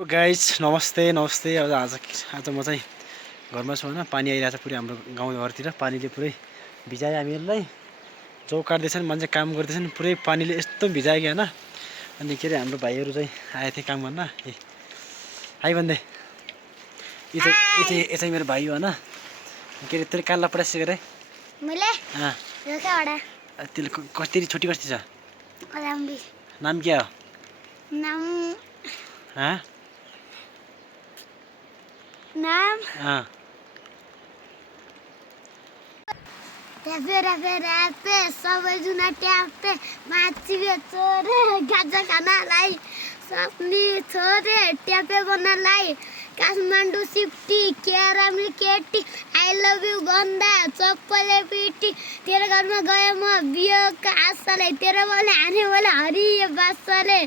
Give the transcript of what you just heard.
Guys नमस्ते नमस्ते। आज म चाहिँ घरमा छु होइन। पानी आइरहेको छ पुरै हाम्रो गाउँघरतिर। पानीले पुरै भिजायो हामीहरूलाई। जो काट्दैछन् मान्छे काम गर्दैछन् पुरै पानीले यस्तो भिजायो कि होइन। अनि के अरे हाम्रो भाइहरू चाहिँ आएको थिए काम गर्न। हाई भन्दै ये चाहिँ मेरो भाइ हो होइन। के अरे तेरो कानलाई पढाइस गरे मैले तेरी छोटी कस्ती छ? नाम क्या हो? नाम हाँ ट्यापे सबै जुना ट्यापे माछी चोरे गाजा खानालाई सपनी छोरे ट्यापे बनालाई काठमाडौँ सिफ्टी क्यारामल केटी आई लभ यू गन्दा चप्पले पिटी तेरो घरमा गए म बियोका आशाले तेरो बोले हाने बोले हरियो बासाले